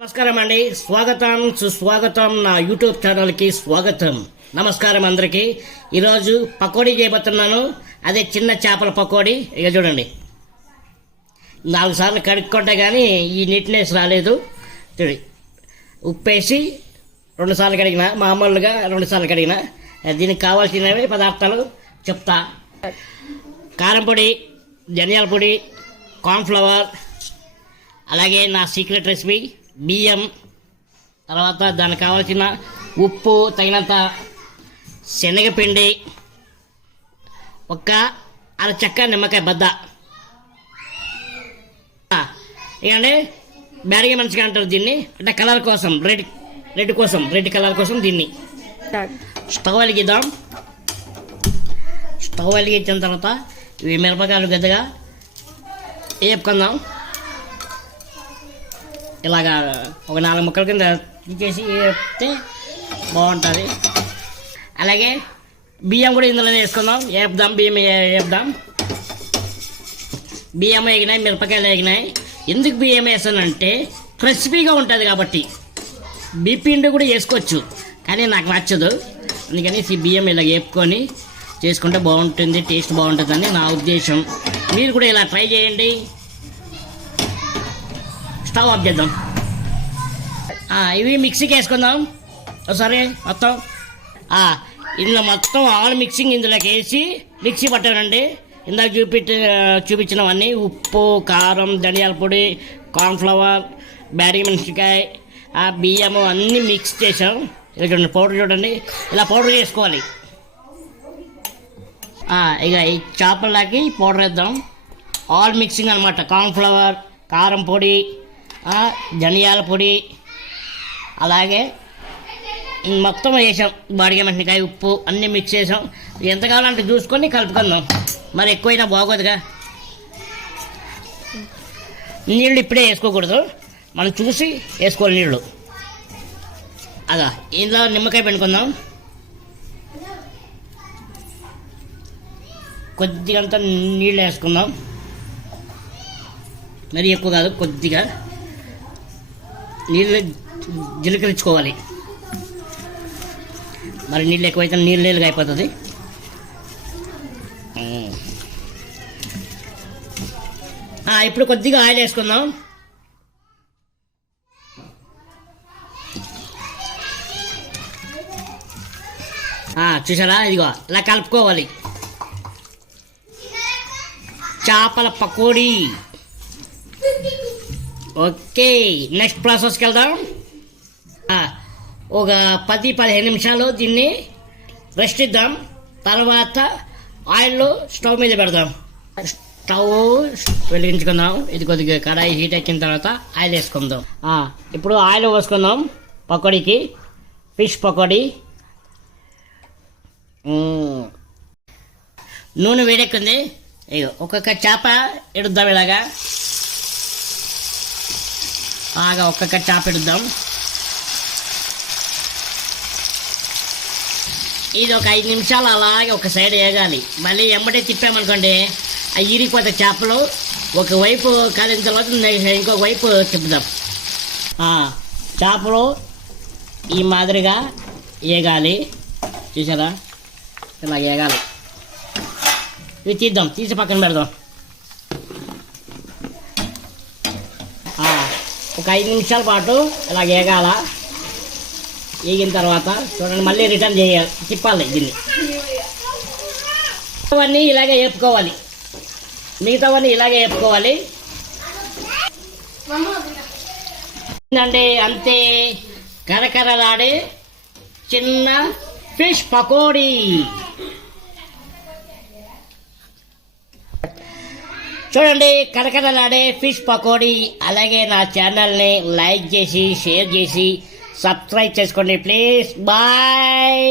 నమస్కారం అండి. స్వాగతం సుస్వాగతం నా యూట్యూబ్ ఛానల్కి స్వాగతం. నమస్కారం అందరికీ. ఈరోజు పకోడీ చేయబోతున్నాను. అదే చిన్న చేపల పకోడీ. ఇక చూడండి, 4 సార్లు కడుక్కుంటే కానీ ఈ నీట్నెస్ రాలేదు. చూడండి, ఉప్పేసి 2 సార్లు కడిగిన, మామూలుగా 2 సార్లు కడిగిన. దీనికి కావాల్సినవి పదార్థాలు చెప్తా. కారం పొడి, ధనియాల పొడి, కార్న్ఫ్లవర్, అలాగే నా సీక్రెట్ రెసిపీ బియ్యం, తర్వాత దానికి కావాల్సిన ఉప్పు తగినంత, శనగపిండి, ఒక అరచక్క నిమ్మకాయ బద్ద. ఇకండి బ్యాడిగే మంచిగా అంటారు దీన్ని, అంటే కలర్ కోసం, రెడ్ కలర్ కోసం దీన్ని. స్టవ్ వెలిగిద్దాం. స్టవ్ వెలిగించిన తర్వాత ఇవి మిరపకాయలు గద్దగా వేపుకుందాం. ఇలాగా ఒక 4 ముక్కల కింద తీసేసి వేపితే బాగుంటుంది. అలాగే బియ్యం కూడా ఇందులోనే వేసుకుందాం. బియ్యం వేపుదాం. బియ్యం వేగినాయి, మిరపకాయలు వేగినాయి. ఎందుకు బియ్యం వేసానంటే క్రిస్పీగా ఉంటుంది కాబట్టి. బియ్యండి కూడా వేసుకోవచ్చు, కానీ నాకు నచ్చదు. అందుకని ఈ బియ్యం ఇలా వేపుకొని చేసుకుంటే బాగుంటుంది, టేస్ట్ బాగుంటుందని నా ఉద్దేశం. మీరు కూడా ఇలా ట్రై చేయండి. స్టవ్ ఆఫ్ చేద్దాం. ఇవి మిక్సీకి వేసుకుందాం ఒకసారి మొత్తం. ఇందులో మొత్తం ఆల్ మిక్సింగ్ ఇందులోకి వేసి మిక్సీ పట్టానండి. ఇందాక చూపించినవన్నీ ఉప్పు, కారం, ధనియాల పొడి, కార్న్ఫ్లవర్, బ్యాడిగి మెంతికాయ, బియ్యము అన్నీ మిక్స్ చేసాం. ఇలా చూడండి, పౌడర్ చూడండి, ఇలా పౌడర్ చేసుకోవాలి. ఇక ఈ చేపలకి పౌడర్ వేద్దాం. ఆల్ మిక్సింగ్ అనమాట. కార్న్ఫ్లవర్, కారం పొడి, ధనియాల పొడి, అలాగే మొత్తం వేసాం. బాడిగ మెంతికాయ, ఉప్పు అన్నీ మిక్స్ చేసాం. ఎంత కావాలంటే చూసుకొని కలుపుకుందాం, మరి ఎక్కువైనా బాగోదుగా. నీళ్ళు ఇప్పుడే వేసుకోకూడదు, మనం చూసి వేసుకోవాలి నీళ్ళు. ఇందులో నిమ్మకాయ పిండుకుందాం. కొద్దిగంత నీళ్ళు వేసుకుందాం, మరీ ఎక్కువ కాదు, కొద్దిగా నీళ్ళు జీలకరించుకోవాలి. మరి నీళ్ళు ఎక్కువైతే నీళ్ళగా అయిపోతుంది. ఇప్పుడు కొద్దిగా ఆయిల్ వేసుకుందాం. చూసారా, ఇదిగో ఇలా కలుపుకోవాలి. చేపల పకోడీ. ఓకే, నెక్స్ట్ ప్రాసెస్కి వెళ్దాం. ఒక 10-15 నిమిషాలు దీన్ని రెస్ట్ ఇద్దాం. తర్వాత ఆయిల్లో స్టవ్ మీద పెడదాం. స్టవ్ వెలిగించుకుందాం. ఇది కొద్దిగా కడాయి హీట్ ఎక్కిన తర్వాత ఆయిల్ వేసుకుందాం. ఇప్పుడు ఆయిల్ పోసుకుందాం పకోడీకి. ఫిష్ పకోడీ. నూనె వేడెక్కింది. ఒక్కొక్క చేప ఎడుద్దాం. ఇలాగా ఒక్కొక్క చేప ఎడుద్దాం. ఇది ఒక 5 నిమిషాలు అలాగే ఒక సైడ్ వేగాలి. మళ్ళీ ఎమ్మటే తిప్పామనుకోండి అవి ఇరిగిపోతే చేపలు. ఒకవైపు కాలిన తర్వాత ఇంకొక వైపు తిప్పుదాం. చేపలు ఈ మాదిరిగా వేగాలి. చూసారా, ఇలా వేగాలి. ఇవి తీద్దాం, తీసి పక్కన పెడదాం. ఒక 5 నిమిషాల పాటు ఇలా వేగాల. వేగిన తర్వాత చూడండి, మళ్ళీ రిటర్న్ చేయాలి, తిప్పాలి దీన్ని. మిగతావన్నీ ఇలాగే వేపుకోవాలి. అంతే, కరకరలాడే చిన్న ఫిష్ పకోడీ. చూడండి, కరకరలాడే ఫిష్ పకోడీ. అలాగే నా ఛానల్ని లైక్ చేసి, షేర్ చేసి, సబ్స్క్రైబ్ చేసుకోండి ప్లీజ్. బాయ్.